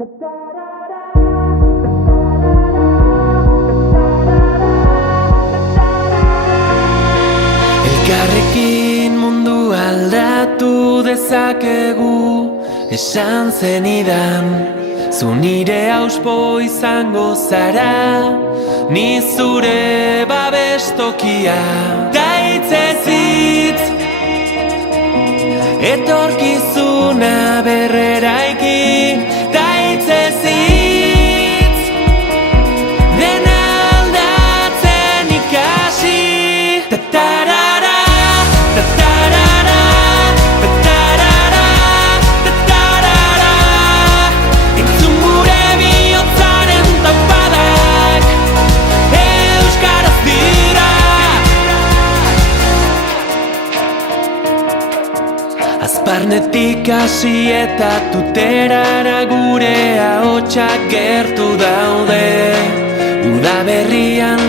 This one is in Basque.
Elkarrekin mundu aldatu dezakegu, esan zenidan. Zu nire auspo izango zara, ni zure babestokia. Daitzez hitz, etorkizuna berreraiki. Daitzez hitz, dena aldatzen ikasi. Tatarara, tatarara, tatarara, tatarara. Entzun gure bihotzaren taupadak, euskaraz dira. Azparnetik hasi eta tuterara gure ahotsak gertu daude. Udaberrian